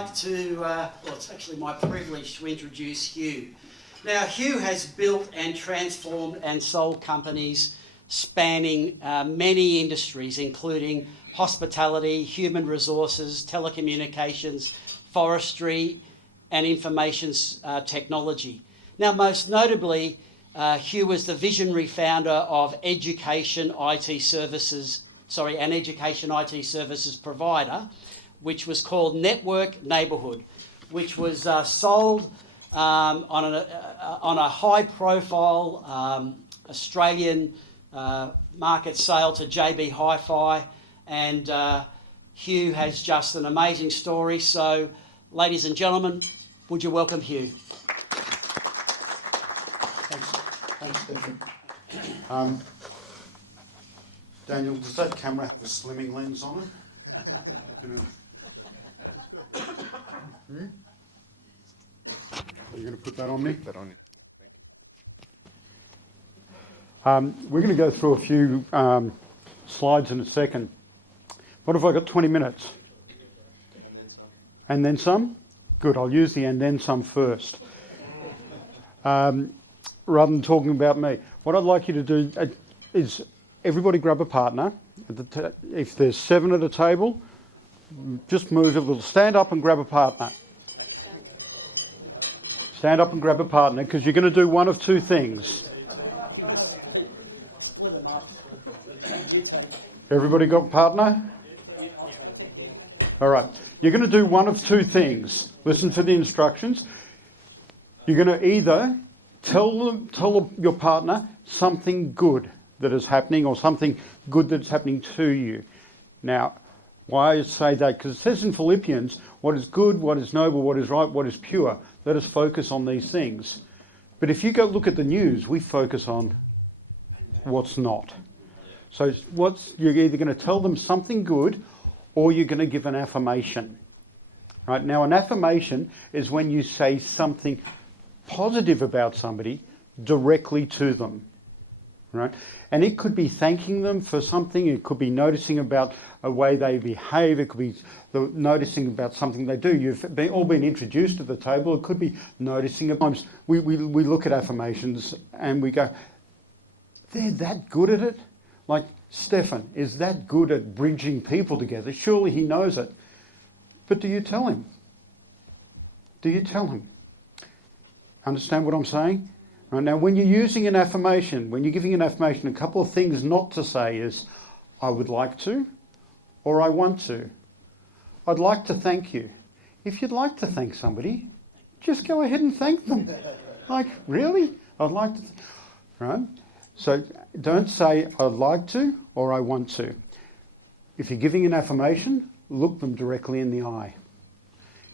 like to, well, it's actually my privilege to introduce Hugh. Now, Hugh has built and transformed and sold companies spanning many industries, including hospitality, human resources, telecommunications, forestry and information technology. Now, most notably, Hugh was the visionary founder of an education IT services provider, which was called Neighbourhood, which was sold on a high-profile Australian market sale to JB HiFi, and Hugh has just an amazing story. So, ladies and gentlemen, would you welcome Hugh? Thanks, Stephen. Daniel, does that camera have a slimming lens on it? Are you going to put that on me? Put that on you. Thank you. We're going to go through a few slides in a second. What have I got? 20 minutes? And then some? Good, I'll use the and then some first. Rather than talking about me. What I'd like you to do is everybody grab a partner. If there's 7 at a table, just move a little. Stand up and grab a partner. Stand up and grab a partner, because you're going to do one of two things. Everybody got a partner? All right. You're going to do one of two things. Listen to the instructions. You're going to either tell your partner something good that is happening, or something good that's happening to you. Now, why I say that? Because it says in Philippians, what is good, what is noble, what is right, what is pure. Let us focus on these things. But if you go look at the news, we focus on what's not. So you're either going to tell them something good, or you're going to give an affirmation. Right? Now, an affirmation is when you say something positive about somebody directly to them. Right? And it could be thanking them for something, it could be noticing about a way they behave, it could be noticing about something they do. You've all been introduced to the table, it could be noticing. Sometimes we look at affirmations and we go, they're that good at it? Like Stefan is that good at bridging people together, surely he knows it. But do you tell him? Do you tell him? Understand what I'm saying? Right, now, when you're using an affirmation, when you're giving an affirmation, a couple of things not to say is, I would like to, or I want to. I'd like to thank you. If you'd like to thank somebody, just go ahead and thank them. Like, really? I'd like to. Right? So don't say, I'd like to, or I want to. If you're giving an affirmation, look them directly in the eye.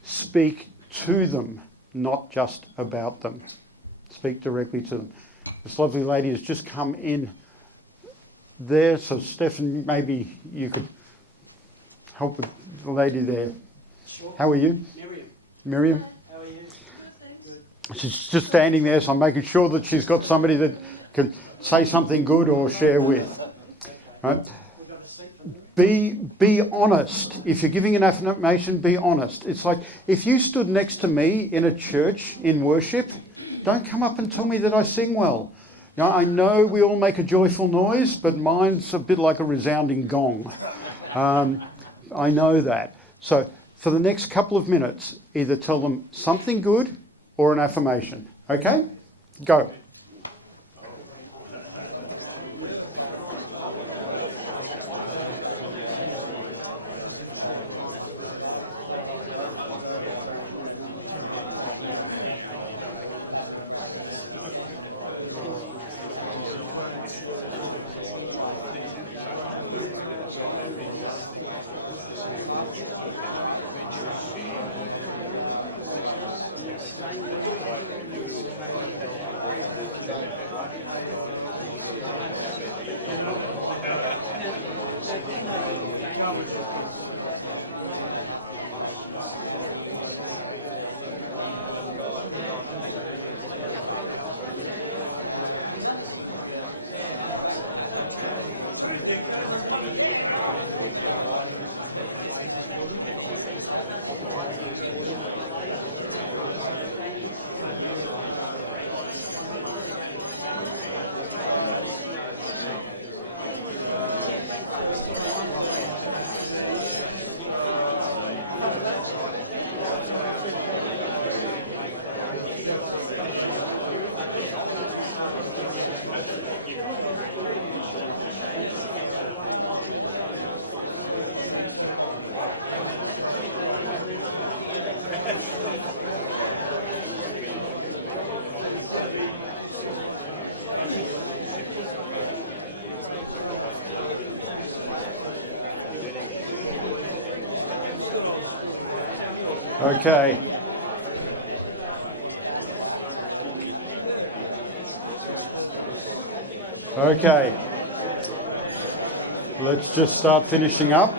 Speak to them, not just about them. Speak directly to them. This lovely lady has just come in there, so Stefan, maybe you could help with the lady there. Sure. How are you? Miriam? How are you? Good. She's just standing there, so I'm making sure that she's got somebody that can say something good or share with. Right? Be honest. If you're giving an affirmation, be honest. It's like if you stood next to me in a church in worship, don't come up and tell me that I sing well. Now, I know we all make a joyful noise, but mine's a bit like a resounding gong. I know that. So for the next couple of minutes, either tell them something good or an affirmation. Okay? Go. Okay. Okay. Let's just start finishing up.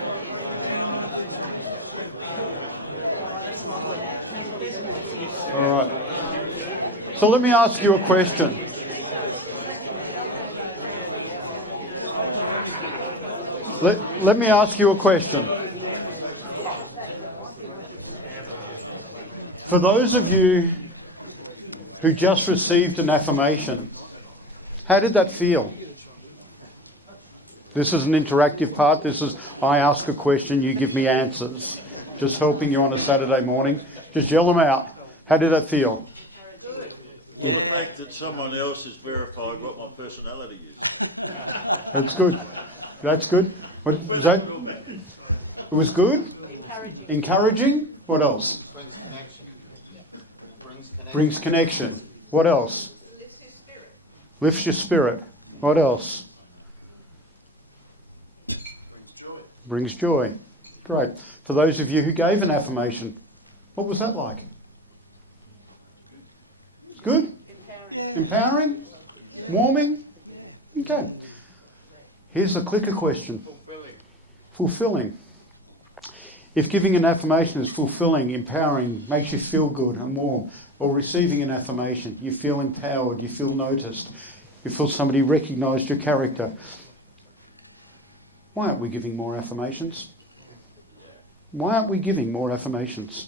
All right. So let me ask you a question. Let me ask you a question. For those of you who just received an affirmation, how did that feel? This is an interactive part. This is, I ask a question, you give me answers. Just helping you on a Saturday morning. Just yell them out. How did that feel? Well, the fact that someone else has verified what my personality is. That's good. That's good. What was that? It was good? Encouraging. What else? Brings connection. Brings connection. What else? Lifts your spirit. What else? Brings joy. Great. For those of you who gave an affirmation, what was that like? It's good? Empowering? Warming? Okay. Here's a clicker question. Fulfilling. If giving an affirmation is fulfilling, empowering, makes you feel good and warm, or receiving an affirmation, you feel empowered, you feel noticed, you feel somebody recognised your character, why aren't we giving more affirmations? Why aren't we giving more affirmations?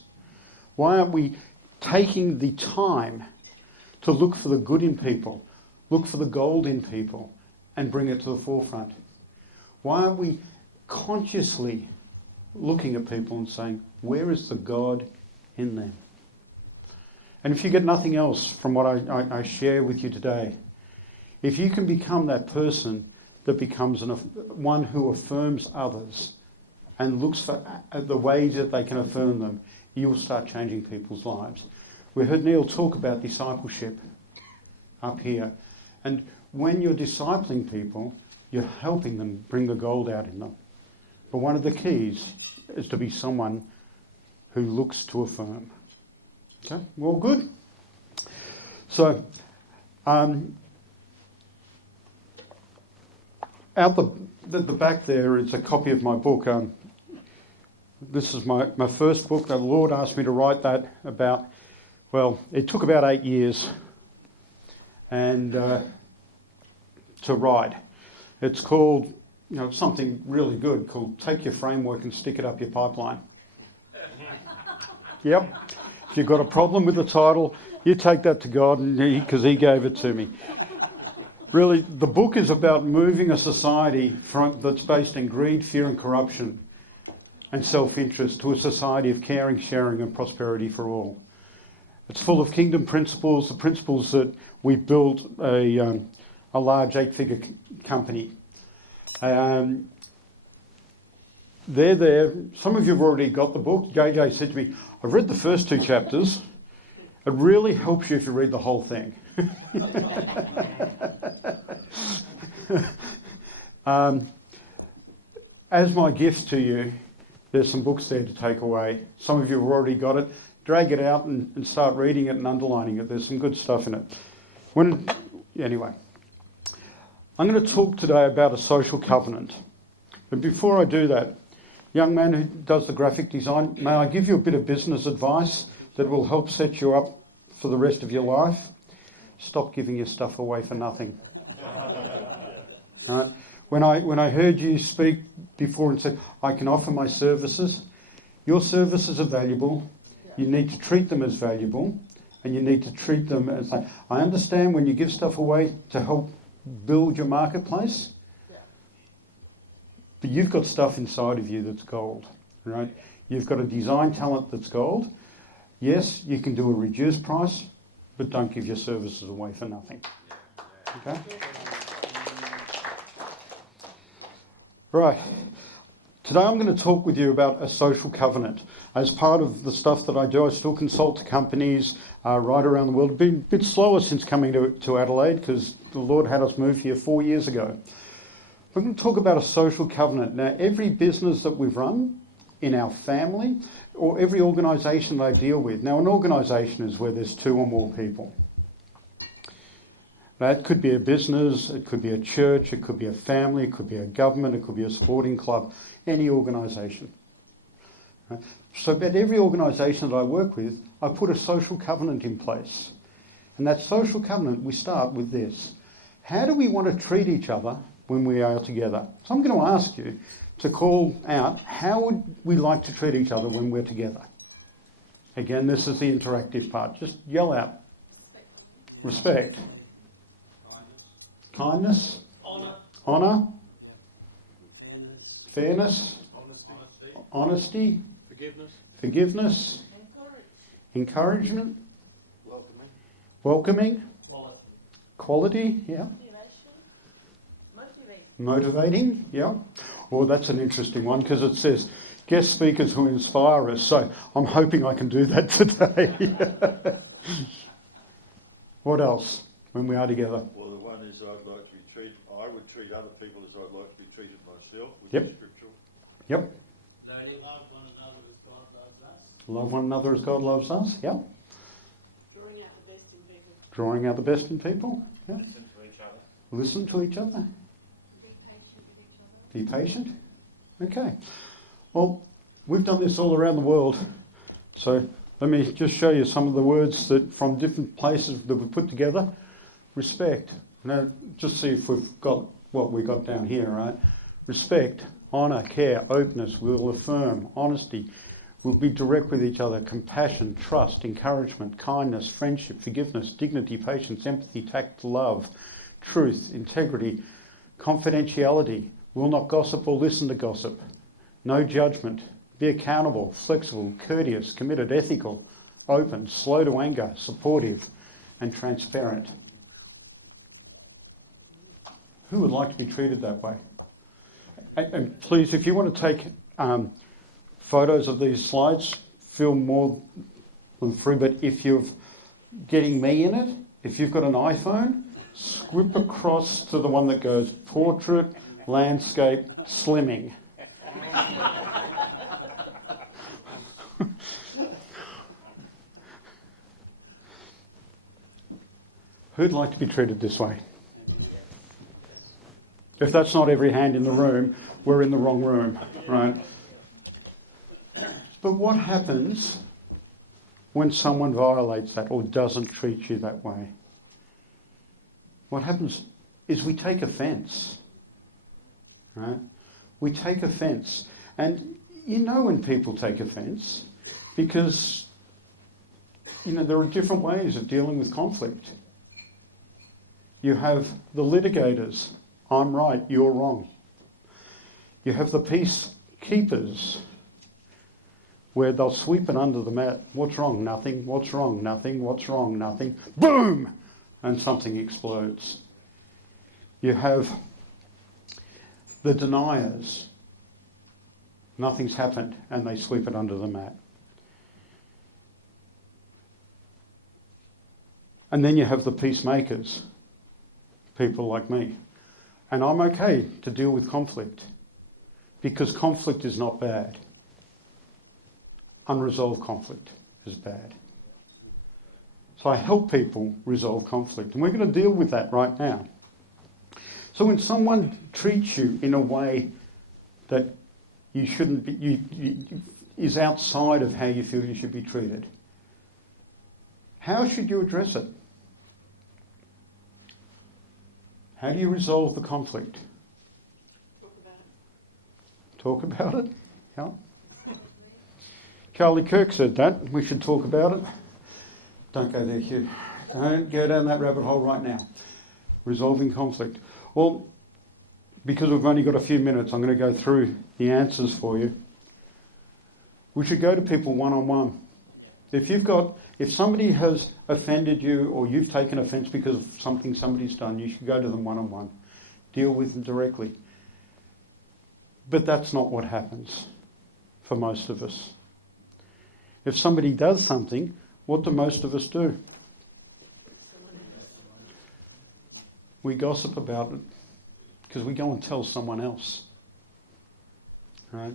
Why aren't we taking the time to look for the good in people, look for the gold in people, and bring it to the forefront? Why aren't we consciously looking at people and saying, where is the God in them? And if you get nothing else from what I share with you today, if you can become that person that becomes one who affirms others and looks for the ways that they can affirm them, you will start changing people's lives. We heard Neil talk about discipleship up here. And when you're discipling people, you're helping them bring the gold out in them. But one of the keys is to be someone who looks to affirm. Okay, well, good. So, out the back there is a copy of my book. This is my first book. The Lord asked me to write that about, well, it took about 8 years and to write. It's called, something really good called Take Your Framework and Stick It Up Your Pipeline. Yep. If you've got a problem with the title, you take that to God because he gave it to me. Really, the book is about moving a society that's based in greed, fear and corruption and self-interest to a society of caring, sharing and prosperity for all. It's full of kingdom principles, the principles that we built a large 8-figure company. They're there. Some of you have already got the book. JJ said to me, I've read the first 2 chapters. It really helps you if you read the whole thing. As my gift to you, there's some books there to take away. Some of you have already got it. Drag it out and start reading it and underlining it. There's some good stuff in it. Anyway, I'm going to talk today about a social covenant. But before I do that, young man who does the graphic design, may I give you a bit of business advice that will help set you up for the rest of your life? Stop giving your stuff away for nothing. All right? When I heard you speak before and said, I can offer my services, your services are valuable. You need to treat them as valuable, and you need to treat them as... I understand when you give stuff away to help build your marketplace, but you've got stuff inside of you that's gold, right? You've got a design talent that's gold. Yes, you can do a reduced price, but don't give your services away for nothing. Okay? Right. Today I'm going to talk with you about a social covenant. As part of the stuff that I do, I still consult to companies right around the world. It's been a bit slower since coming to Adelaide because the Lord had us move here 4 years ago. We're going to talk about a social covenant. Now, every business that we've run, in our family, or every organisation I deal with. Now, an organisation is where there's 2 or more people. That could be a business, it could be a church, it could be a family, it could be a government, it could be a sporting club, any organisation. Right? So at every organisation that I work with, I put a social covenant in place. And that social covenant, we start with this. How do we want to treat each other when we are together? So I'm going to ask you to call out, how would we like to treat each other when we're together? Again, this is the interactive part. Just yell out. Respect. Kindness. Honour. Fairness. Honesty. Forgiveness. Encouragement. Welcoming. Quality. Yeah. Motivating. Yeah. Well, that's an interesting one because it says guest speakers who inspire us. So I'm hoping I can do that today. What else when we are together? Well, the one is I would treat other people as I'd like to be treated myself, which Yep. is scriptural. Yep. Love one another as God loves us. Love one another as God loves us. Yep. Drawing out the best in people. Drawing out the best in people. Yeah. Listen to each other. Listen to each other. Be patient with each other. Be patient. Okay. Well, we've done this all around the world. So let me just show you some of the words that from different places that we put together. Respect. Now, just see if we've got what we got down here, right? Respect, honour, care, openness. We will affirm, honesty. We'll be direct with each other. Compassion, trust, encouragement, kindness, friendship, forgiveness, dignity, patience, empathy, tact, love, truth, integrity, confidentiality. Will not gossip or listen to gossip. No judgment. Be accountable, flexible, courteous, committed, ethical, open, slow to anger, supportive, and transparent. Who would like to be treated that way? And please, if you want to take photos of these slides, feel more than free. But if you're getting me in it, if you've got an iPhone, squip across to the one that goes portrait, landscape, slimming. Who'd like to be treated this way? If that's not every hand in the room, we're in the wrong room, right? But what happens when someone violates that or doesn't treat you that way? What happens is we take offence, right? We take offence. And you know when people take offence because, there are different ways of dealing with conflict. You have the litigators. I'm right, you're wrong. You have the peacekeepers, where they'll sweep it under the mat. What's wrong? Nothing. What's wrong? Nothing. What's wrong? Nothing. Boom! And something explodes. You have the deniers. Nothing's happened, and they sweep it under the mat. And then you have the peacemakers, people like me. And I'm okay to deal with conflict because conflict is not bad. Unresolved conflict is bad. So I help people resolve conflict, and we're going to deal with that right now. So when someone treats you in a way that you shouldn't be, is outside of how you feel you should be treated, how should you address it? How do you resolve the conflict? Talk about it. Talk about it? Yeah. Charlie Kirk said that. We should talk about it. Don't go there, Hugh. Don't go down that rabbit hole right now. Resolving conflict. Well, because we've only got a few minutes, I'm going to go through the answers for you. We should go to people one-on-one. If somebody has offended you or you've taken offence because of something somebody's done, you should go to them one-on-one. Deal with them directly. But that's not what happens for most of us. If somebody does something, what do most of us do? We gossip about it because we go and tell someone else. Right?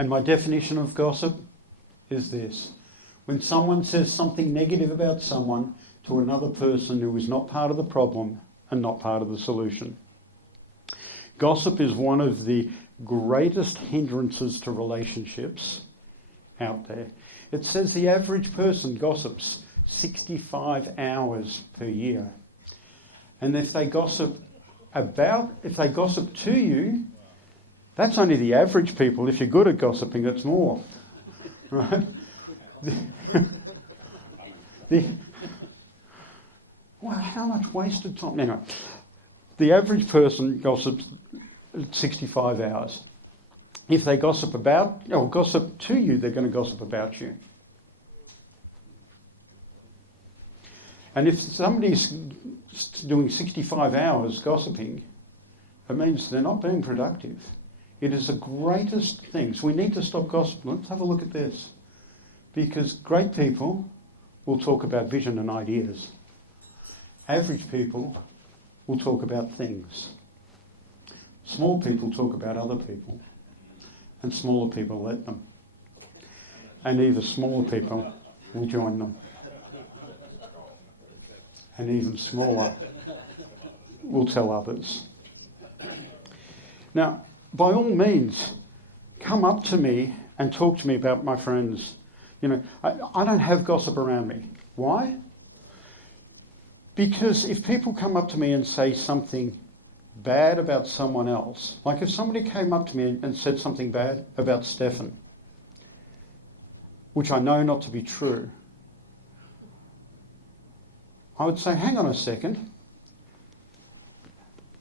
And my definition of gossip is this. When someone says something negative about someone to another person who is not part of the problem and not part of the solution. Gossip is one of the greatest hindrances to relationships out there. It says the average person gossips 65 hours per year. And if they gossip to you, that's only the average people. If you're good at gossiping, it's more. Right? Well, how much wasted time? Anyway, the average person gossips 65 hours. If they gossip to you, they're going to gossip about you. And if somebody's doing 65 hours gossiping, it means they're not being productive. It is the greatest thing. So we need to stop gossiping. Let's have a look at this. Because great people will talk about vision and ideas. Average people will talk about things. Small people talk about other people. And smaller people let them. And even smaller people will join them. And even smaller will tell others. Now, by all means, come up to me and talk to me about my friends. You know, I don't have gossip around me. Why? Because if people come up to me and say something bad about someone else, like if somebody came up to me and said something bad about Stefan, which I know not to be true, I would say, hang on a second.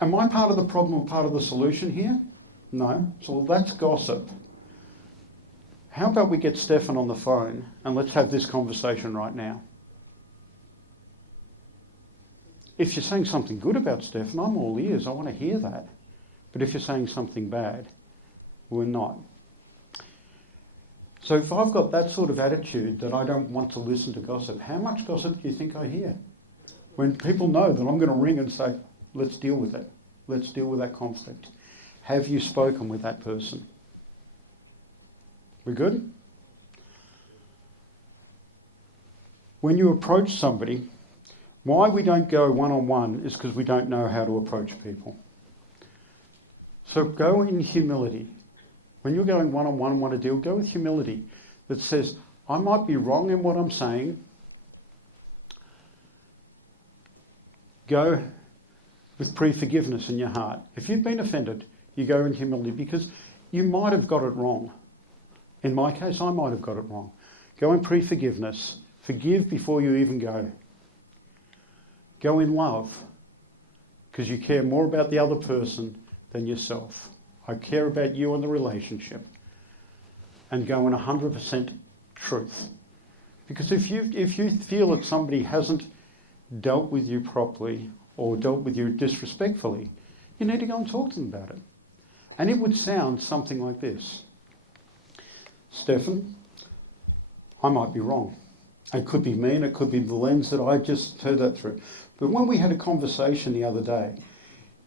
Am I part of the problem or part of the solution here? No. So that's gossip. How about we get Stefan on the phone and let's have this conversation right now? If you're saying something good about Stefan, I'm all ears. I want to hear that. But if you're saying something bad, we're not. So if I've got that sort of attitude that I don't want to listen to gossip, how much gossip do you think I hear? When people know that I'm going to ring and say, let's deal with it. Let's deal with that conflict. Have you spoken with that person? We good? When you approach somebody, why we don't go one-on-one is because we don't know how to approach people. So go in humility. When you're going one-on-one and want to deal, go with humility that says, I might be wrong in what I'm saying. Go with pre-forgiveness in your heart. If you've been offended, you go in humility because you might have got it wrong. In my case, I might have got it wrong. Go in pre-forgiveness. Forgive before you even go. Go in love because you care more about the other person than yourself. I care about you and the relationship. And go in 100% truth. Because if you feel that somebody hasn't dealt with you properly or dealt with you disrespectfully, you need to go and talk to them about it. And it would sound something like this. Stefan, I might be wrong. It could be me and it could be the lens that I just heard that through. But when we had a conversation the other day,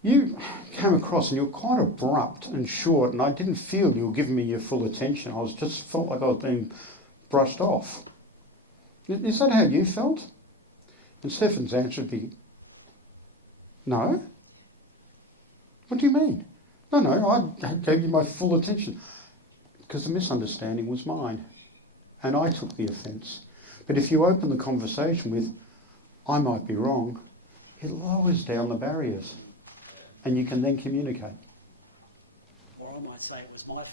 you came across and you were quite abrupt and short and I didn't feel you were giving me your full attention. I just felt like I was being brushed off. Is that how you felt? And Stefan's answer would be, no. What do you mean? No, I gave you my full attention. Because the misunderstanding was mine. And I took the offence. But if you open the conversation with, I might be wrong, it lowers down the barriers. And you can then communicate. Or I might say it was my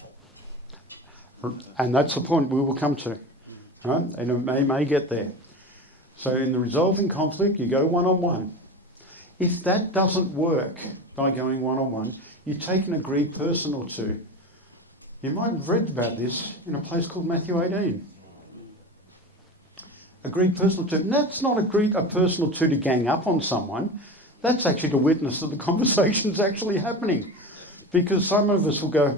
fault. And that's the point we will come to. Right? And it may get there. So in the resolving conflict, you go one-on-one. If that doesn't work by going one-on-one, you take an agreed person or two. You might have read about this in a place called Matthew 18. Agreed person or two. And that's not a person or two to gang up on someone. That's actually to witness that the conversation's actually happening. Because some of us will go,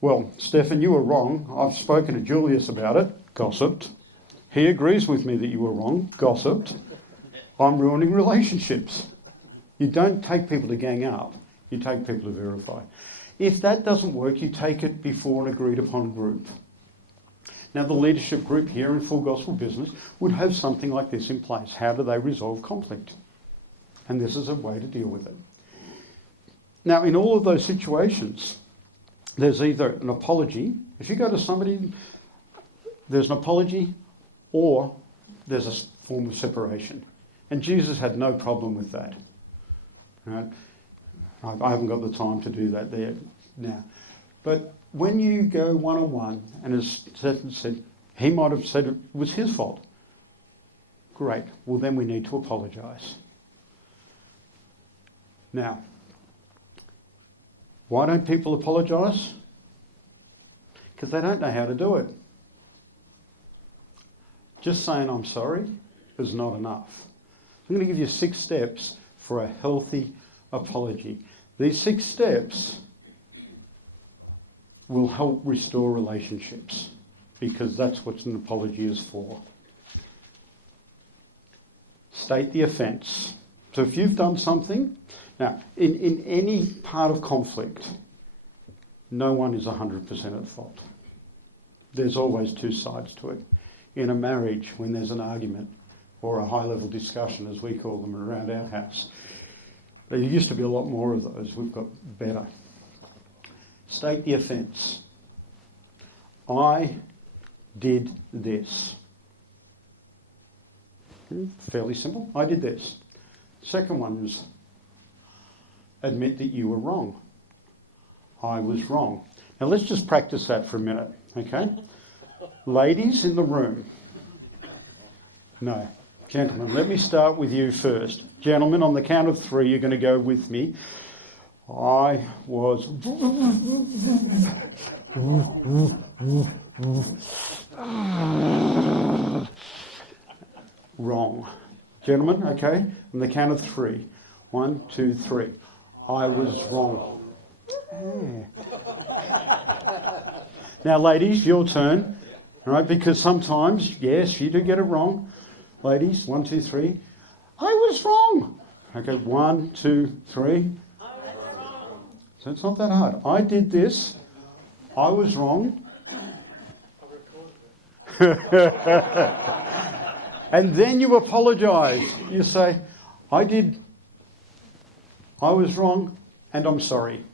well, Stefan, you were wrong. I've spoken to Julius about it. Gossiped. He agrees with me that you were wrong. Gossiped. I'm ruining relationships. You don't take people to gang up. You take people to verify. If that doesn't work, you take it before an agreed upon group. Now, the leadership group here in Full Gospel Business would have something like this in place. How do they resolve conflict? And this is a way to deal with it. Now, in all of those situations, there's either an apology. If you go to somebody, there's an apology or there's a form of separation. And Jesus had no problem with that. Right? I haven't got the time to do that there now. But when you go one-on-one, and as Stephen said, he might have said it was his fault. Great. Well, then we need to apologise. Now, why don't people apologise? Because they don't know how to do it. Just saying I'm sorry is not enough. I'm going to give you 6 steps for a healthy apology. These 6 steps will help restore relationships, because that's what an apology is for. State the offence. So if you've done something, now in any part of conflict, no one is 100% at fault. There's always 2 sides to it. In a marriage, when there's an argument or a high-level discussion, as we call them around our house, there used to be a lot more of those. We've got better. State the offence. I did this. Fairly simple. I did this. Second one is admit that you were wrong. I was wrong. Now let's just practice that for a minute, okay? Ladies in the room. No. Gentlemen, let me start with you first. Gentlemen, on the count of 3, you're going to go with me. I was wrong. Gentlemen, okay? On the count of 3. 1, 2, 3. I was wrong. Now, ladies, your turn. All right, because sometimes, yes, you do get it wrong. Ladies, 1, 2, 3. I was wrong. Okay, 1, 2, 3. So it's not that hard. I did this. I was wrong. And then you apologise. You say, I was wrong, and I'm sorry.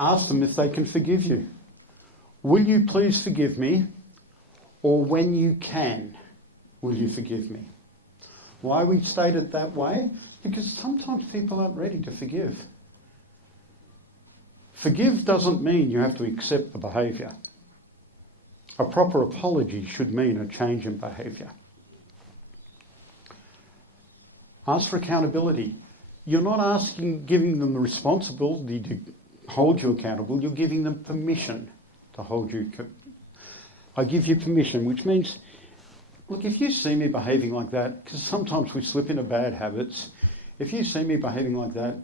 Ask them if they can forgive you. Will you please forgive me? Or when you can, will you forgive me? Why we state it that way? Because sometimes people aren't ready to forgive. Forgive doesn't mean you have to accept the behaviour. A proper apology should mean a change in behaviour. Ask for accountability. You're not giving them the responsibility to hold you accountable, you're giving them permission to hold you. I give you permission, which means, look, if you see me behaving like that, because sometimes we slip into bad habits, if you see me behaving like that,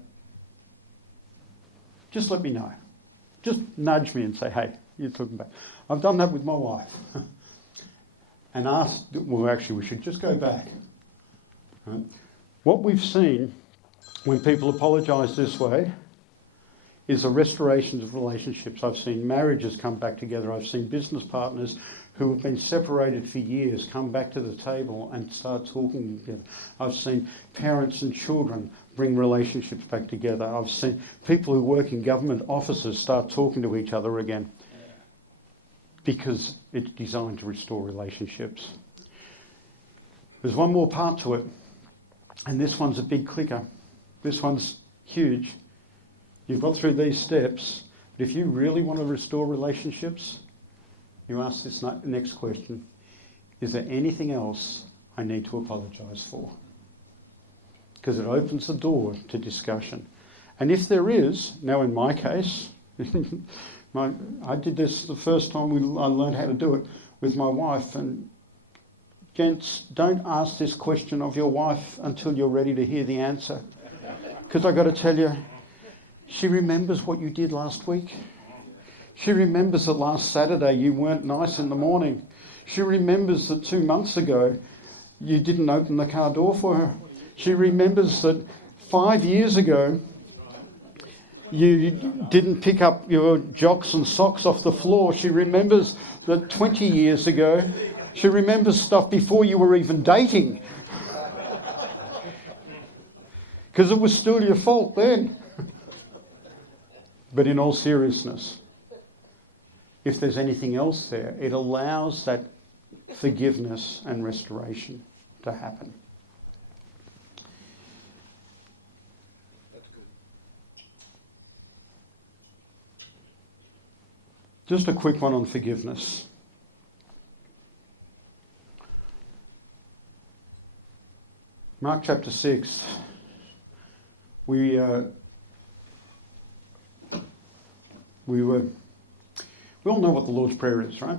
just let me know. Just nudge me and say, hey, you're talking about. I've done that with my wife. And ask, well, actually, we should just go back. Right? What we've seen when people apologise this way is a restoration of relationships. I've seen marriages come back together. I've seen business partners who have been separated for years come back to the table and start talking together. I've seen parents and children bring relationships back together. I've seen people who work in government offices start talking to each other again, because it's designed to restore relationships. There's one more part to it, and this one's a big clicker. This one's huge. You've got through these steps, but if you really want to restore relationships, you ask this next question. Is there anything else I need to apologise for? Because it opens the door to discussion. And if there is, now in my case, I did this the first time I learned how to do it with my wife, and gents, don't ask this question of your wife until you're ready to hear the answer. Because I've got to tell you, she remembers what you did last week. She remembers that last Saturday you weren't nice in the morning. She remembers that 2 months ago you didn't open the car door for her. She remembers that 5 years ago, you didn't pick up your jocks and socks off the floor. She remembers that 20 years ago, she remembers stuff before you were even dating. Because it was still your fault then. But in all seriousness, if there's anything else there, it allows that forgiveness and restoration to happen. Just a quick one on forgiveness. Mark chapter 6. We all know what the Lord's Prayer is, right?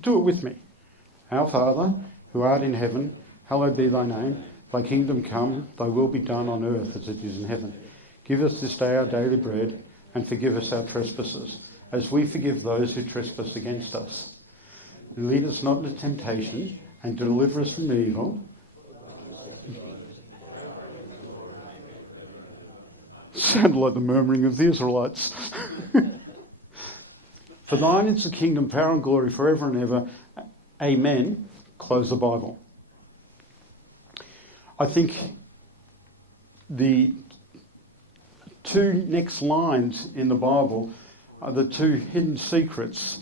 Do it with me. Our Father, who art in heaven, hallowed be thy name. Thy kingdom come, thy will be done on earth as it is in heaven. Give us this day our daily bread, and forgive us our trespasses, as we forgive those who trespass against us. And lead us not into temptation, and deliver us from evil. Sounded like the murmuring of the Israelites. For thine is the kingdom, power and glory forever and ever. Amen. Close the Bible. I think the two next lines in the Bible are the two hidden secrets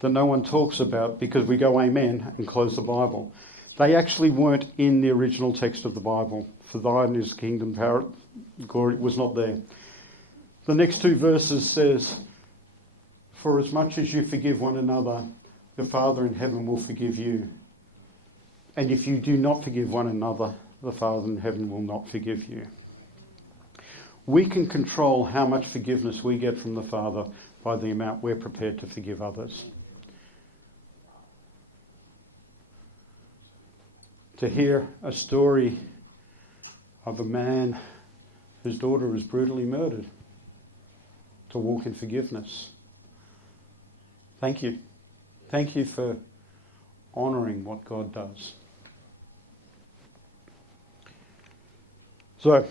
that no one talks about because we go amen and close the Bible. They actually weren't in the original text of the Bible. For thine is the kingdom, power, glory was not there. The next two verses says, for as much as you forgive one another, the Father in heaven will forgive you. And if you do not forgive one another, the Father in heaven will not forgive you. We can control how much forgiveness we get from the Father by the amount we're prepared to forgive others. To hear a story of a man whose daughter was brutally murdered, to walk in forgiveness. Thank you. Thank you for honouring what God does. So,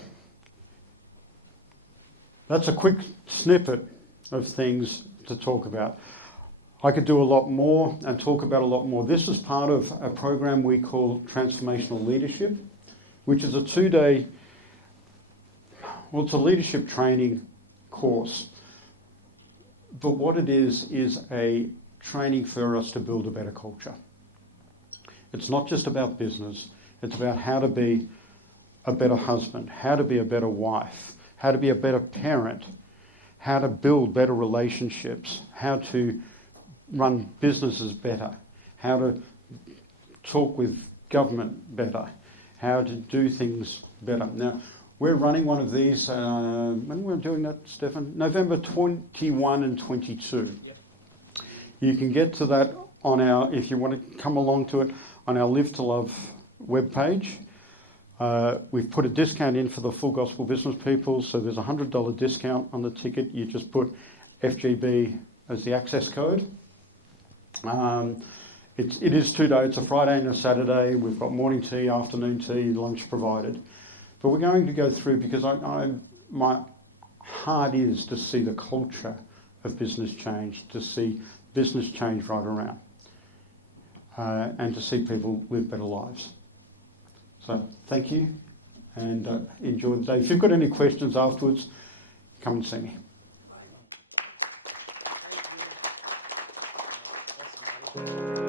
that's a quick snippet of things to talk about. I could do a lot more and talk about a lot more. This is part of a program we call Transformational Leadership, which is a 2-day, well, it's a leadership training course. But what it is a training for us to build a better culture. It's not just about business. It's about how to be a better husband, how to be a better wife, how to be a better parent, how to build better relationships, how to run businesses better, how to talk with government better, how to do things better. Now, we're running one of these, when we're doing that, Stefan? November 21 and 22. Yep. You can get to that on our, if you want to come along to it, on our Live to Love webpage. We've put a discount in for the Full Gospel Business people, so there's a $100 discount on the ticket. You just put FGB as the access code. It is 2 days. It's a Friday and a Saturday. We've got morning tea, afternoon tea, lunch provided. But we're going to go through because my heart is to see the culture of business change, to see business change right around, and to see people live better lives. So thank you, and enjoy the day. If you've got any questions afterwards, come and see me. Awesome.